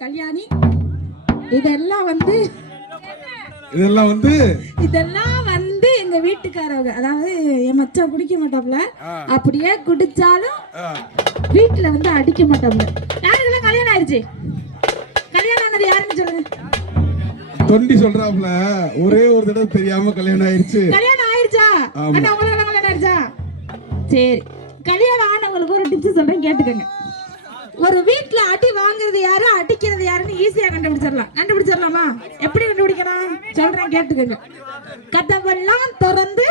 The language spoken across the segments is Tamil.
கல்யாணி இதெல்லாம் வந்து எங்க வீட்டுக்காரவங்க, அதாவது என் மச்சான் குடிக்க மாட்டாப்ல, அப்படியே குடிச்சாலும் வீட்டுல வந்து அடிக்க மாட்டாப்ல. யாருக்கெல்லாம் கல்யாணம் ஆயிடுச்சு? கல்யாணம் ஆனது யாருன்னு சொல்லுங்க. தொண்டி சொல்றாப்ல ஒரே ஒரு தடவை தெரியாம கல்யாணம் ஆயிடுச்சு. கல்யாணம் ஆயிடுச்சா? அண்ணா உங்களுக்கு கல்யாணம் ஆயிடுச்சா? சரி, கல்யாணம் ஆனவங்களுக்கு ஒரு டிப்ஸ் சொல்றேன், கேட்டுக்கோங்க. ஒரு வீட்டுல அடி வாங்குறது யாரு, அடிக்கிறது யாருன்னு ஈஸியா கண்டுபிடிச்சிடலாமா? எப்படி கண்டுபிடிக்கணும் சொல்றேன், கேட்டுக்கோங்க. கதவெல்லாம் திறந்து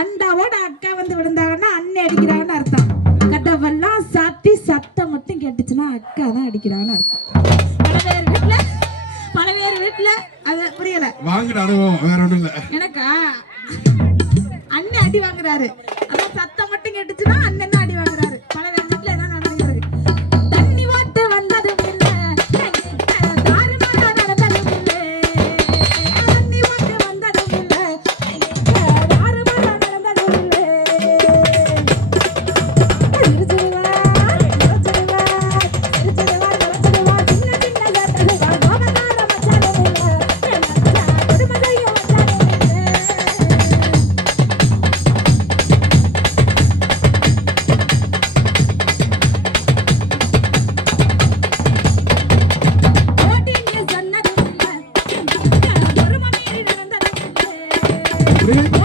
அண்டாவோட அக்கா வந்து விழுந்தாங்கன்னா அண்ணன் அடிக்கிறான்னு அர்த்தம். கதவெல்லாம் சாத்தி சத்தம் மட்டும் கேட்டுச்சுன்னா அக்கா தான் அடிக்கிறான்னு அர்த்தம். பல பேர் வீட்டுல அது புரியல. வாங்குற அனுபவம் வேற ஒண்ணும் இல்ல எனக்கா. அண்ணன் அடி வாங்குறாரு, அதான் சத்தம் மட்டும் கேட்டுச்சுன்னா அண்ணன் தான் அடி வாங்குறாரு. பல பேர் வீட்டுல என்ன நடந்துகிறது? தண்ணி வாட்டு வந்ததும் இல்ல, தாறுமாறா நடந்ததும் இல்ல. தண்ணி வாட்டு வந்ததும் இல்ல, தாறுமாறா நடந்ததும் இல்ல. Really?